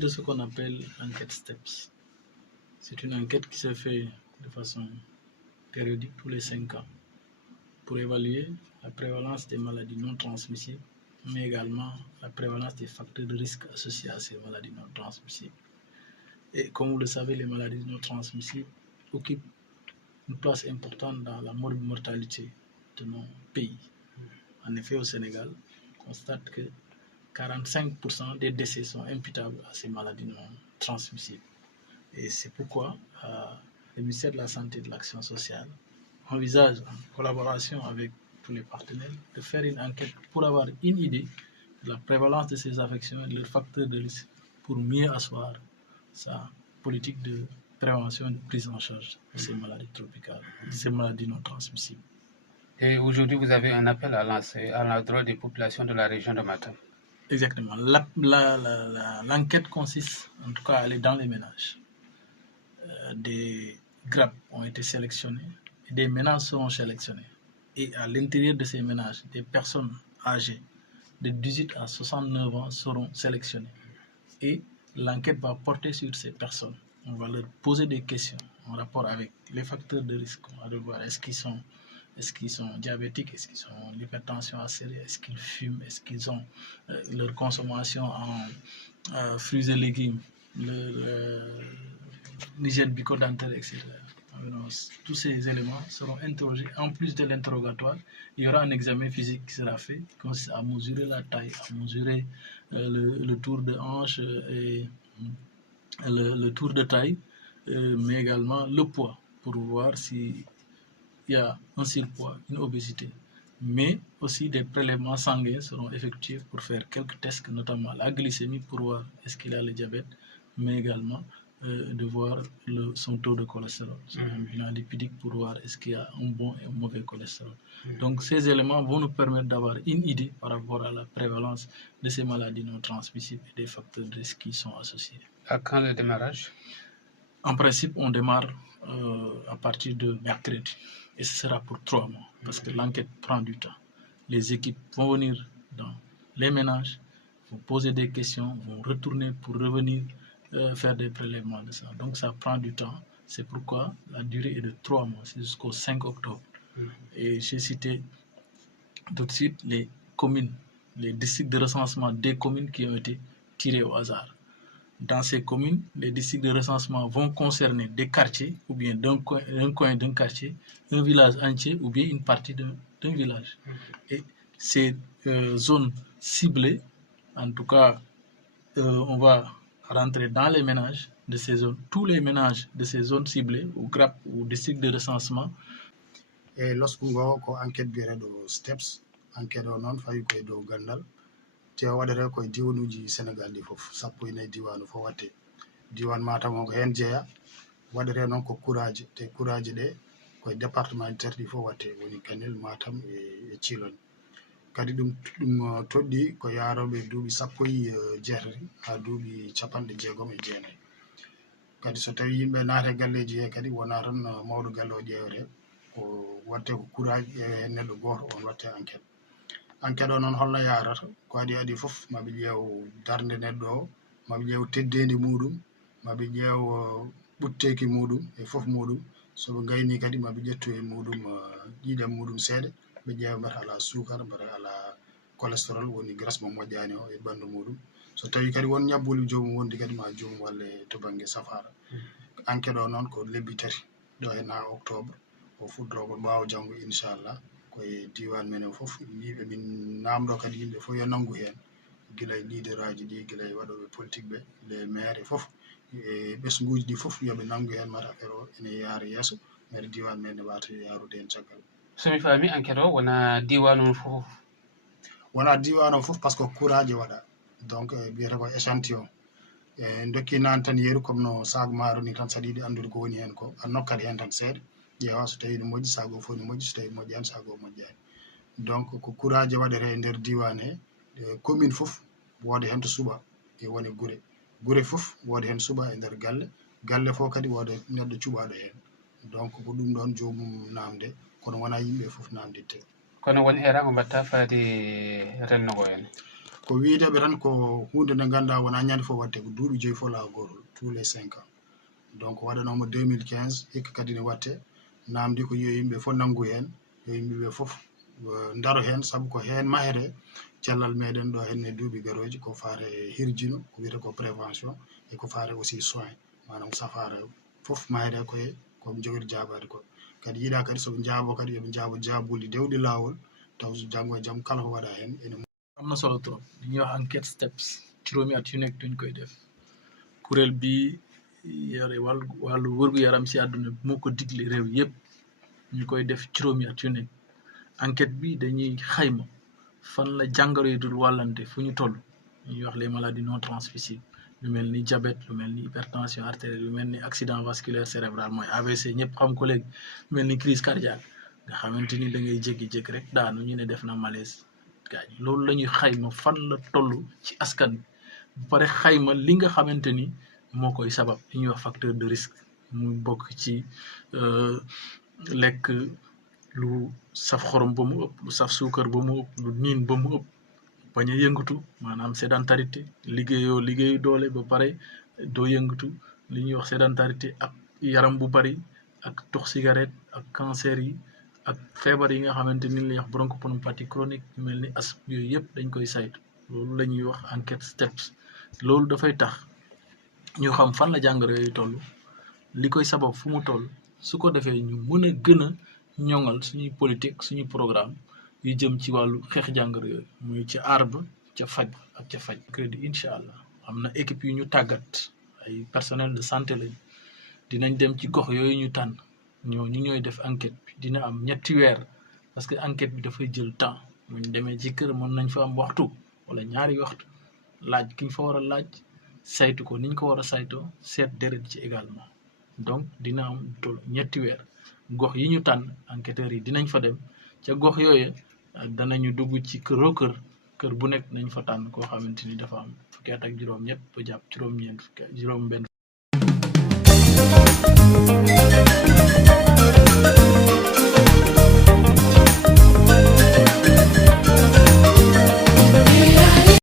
De ce qu'on appelle l'enquête STEPS. C'est une enquête qui se fait de façon périodique tous les 5 ans pour évaluer la prévalence des maladies non transmissibles, mais également la prévalence des facteurs de risque associés à ces maladies non transmissibles. Et comme vous le savez, les maladies non transmissibles occupent une place importante dans la mortalité de nos pays. En effet, au Sénégal, on constate que 45% des décès sont imputables à ces maladies non transmissibles. Et c'est pourquoi le ministère de la Santé et de l'Action sociale envisage, en collaboration avec tous les partenaires, de faire une enquête pour avoir une idée de la prévalence de ces affections et de leurs facteurs de risque pour mieux asseoir sa politique de prévention et de prise en charge de ces maladies tropicales, de ces maladies non transmissibles. Et aujourd'hui, vous avez un appel à lancer à l'endroit des populations de la région de Matam. Exactement. L'enquête consiste, en tout cas, à aller dans les ménages. Des grappes ont été sélectionnées et des ménages seront sélectionnés. Et à l'intérieur de ces ménages, des personnes âgées de 18 à 69 ans seront sélectionnées. Et l'enquête va porter sur ces personnes. On va leur poser des questions en rapport avec les facteurs de risque. On va voir est-ce qu'ils sont diabétiques, est-ce qu'ils ont l'hypertension acérée, est-ce qu'ils fument, est-ce qu'ils ont leur consommation en fruits et légumes, l'hygiène bucco-dentaire, etc. Alors, tous ces éléments seront interrogés. En plus de l'interrogatoire, il y aura un examen physique qui sera fait, qui consiste à mesurer la taille, à mesurer le tour de hanche et le tour de taille, mais également le poids, pour voir s'il y a un surpoids, une obésité. Mais aussi des prélèvements sanguins seront effectués pour faire quelques tests, notamment la glycémie pour voir est-ce qu'il a le diabète, mais également de voir son taux de cholestérol, un bilan lipidique pour voir est-ce qu'il y a un bon et un mauvais cholestérol. Donc ces éléments vont nous permettre d'avoir une idée par rapport à la prévalence de ces maladies non transmissibles et des facteurs de risque qui sont associés. À quand le démarrage? En principe, on démarre à partir de mercredi et ce sera pour 3 mois parce que l'enquête prend du temps. Les équipes vont venir dans les ménages, vont poser des questions, vont retourner pour revenir faire des prélèvements de sang. Donc ça prend du temps. C'est pourquoi la durée est de 3 mois, c'est jusqu'au 5 octobre. Et j'ai cité tout de suite les communes, les districts de recensement des communes qui ont été tirés au hasard. Dans ces communes, les districts de recensement vont concerner des quartiers, ou bien d'un coin d'un quartier, un village entier, ou bien une partie d'un village. Et ces zones ciblées, en tout cas, on va rentrer dans les ménages de ces zones, tous les ménages de ces zones ciblées, ou grappes, ou districts de recensement. Et lorsqu'on voit ko enquête biire do steps enquête o non fayi koy do gandal te waɗere koye diwanuji sénégal ɗi fof sappo e nayyi diwanu fof watte diwan Matam o ko hen jeeya waɗere noon ko courage te courage ɗe koye département terɗi fof watte woni Kanel Matam e Thilogne kadi ɗum toɗɗi ko yaroɓe duuɓi sappo e jeetati ha duuɓi capanɗe jeegom e jeenayyi kadi so tawi yimɓe naate galleji he kadi wona tan mawɗo galle o ƴeewete ko watte ko courage e neɗɗo goto on watte enquête o noon holno yarata ko adi fof maɓe ƴeew darde neɗɗo o maɓe ƴeew teddedi muɗum maɓe ƴeew ɓutteki muɗum e fof muɗum soɓe gayni kadi maɓe ƴettu e muɗum ƴiiƴam muɗum seeɗa ɓe ƴeewa mbata ala sukara mbata ala cholestérol woni graisse mo moƴƴani o e ɓandu muɗum so tawi kadi won ñabbuli jomum wondi kadi ma jomum walle to banggue safara enquête o noon ko lebbi 3 ɗo hen ha octobre o fuɗɗoro ko ɓaawo janggo inchallah koye diwan men o fof yiiɓe min namdo kadi yimɓe fof yo nanggu hen gila e leader aji ɗi gila e waɗoɓe politique ɓe les maire fof e ɓesguji ɗi fof yoɓe nanggu hen mata affaire o ene yaara yesso maire diwan men ne wata yarude hen caggal somi faami enquête o wona diwanu fof wona diwan o fof par ce que courage waɗa donc biyete ko échantillon e dokki nane tan yeeru comme no sac maaro ni tan saɗa yiɗi andude ko woni hen ko a nokkat hen tan seeɗa ƴeewa so tawi ne moƴƴi sac o fof ne moƴƴi so tawi moƴƴani sac o moƴƴani donc ko courage waɗete e nder diwan he commune fof wooda hen to suuɓa e woni guure fof wooda hen suuɓa e nder galle fof kadi wooda neɗɗo cuɓaɗo hen donc ko ɗum ɗon jomum namde kono wona yimɓe fof namditte kono won era ko mbatta faade rennogo en ko wiideɓe tan ko hunde nde ganduɗa wona ñande fof watte ko duuɓi 5 fof lawol gotol tous les 5 ans donc waɗanoma 2015 hikka kadi ne watte namdi ko yo yimɓe fof nanggu hen yo yimɓeɓe fof daro hen saabu ko hen mahete cellal meɗen ɗo hen e duuɓi garoji ko faare hirjino ko wiyete ko prévention e ko faare aussi soin manam safara fof mahete koye koɓe jogori jabade ko kadi yiiɗa kadi soɓe jaabo kadi yoɓe jaabo jaabuli dewɗi lawol taw janggo e jaam kala ko waɗa hen ene am na solo trop li ñuy wax enquête steps juróomi at yu nekk duñ koy def kuréel bi yore wàllu wërgu yaram si àdduna bi moo ko digle réew yëpp ñu koy def juróomi at yu nekk enquête bi dañuy xayma fan la jàngoro yi dul wàllante fu ñu toll ñuy wax les maladies non transmissibles lu mel ni diabète lu mel ni hypertension artérielle lu mel ni accident vasculaire cérébral mooy AVC ñëpp xam ko léegi lu mel ni crise cardiaque nga xamante ni da ngay jékki-jékki rek daanu ñu ne def na malaise gaañ loolu la ñuy xayma fan la toll ci askan bi bu pare xayma li nga xamante ni moo koy sabab li ñuy wax facteur de risque mu bokk ci lekk lu saf xorom ba mu ëpp lu saf suukar ba mu ëpp lu niin ba mu ëpp bañ a yëngatu maanaam sédentarité liggéeyu doole ba pare doo yëngatu li ñuy wax sédentarité ak yaram bu bari ak tux cigarette ak cancer yi ak feebar yi nga xamante ni li ñuy wax bronchopneumopathie chronique yu mel ni asthme yooyu yëpp dañ koy saytu loolu la ñuy wax enquête steps loolu dafay tax ñu xam fan la jàngoro yooyu toll li koy sabab fu mu toll su ko defee ñu mën a gën a ñoŋal suñuy politique suñuy programme yu jëm ci wàllu xeex jàngoro yooyu muy ci aar ba ca faj ak ca faj crédit incha allah am na équipe yu ñu tàggat ay personnel de santé lañ dinañ dem ci gox yooyu ñu tànn ñooñu ñooy def enquête bi dina am 3 weer parce que enquête bi dafay jël temps bu ñu demee ci kër mën nañ fa am waxtu wala 2 waxtu laaj ki ñu fa war a laaj saytu ko niñ ko war a saytoo seet deret ci également donc dina am toll 3 weer gox yi ñu tànn enquêteurs yi dinañ fa dem ca gox yooyu danañu dugg ci kër bu nekk nañ fa tànn koo xamante ni dafa am fukki at ak juróom-ñett ba jàpp juróom-ñeent juróom-benn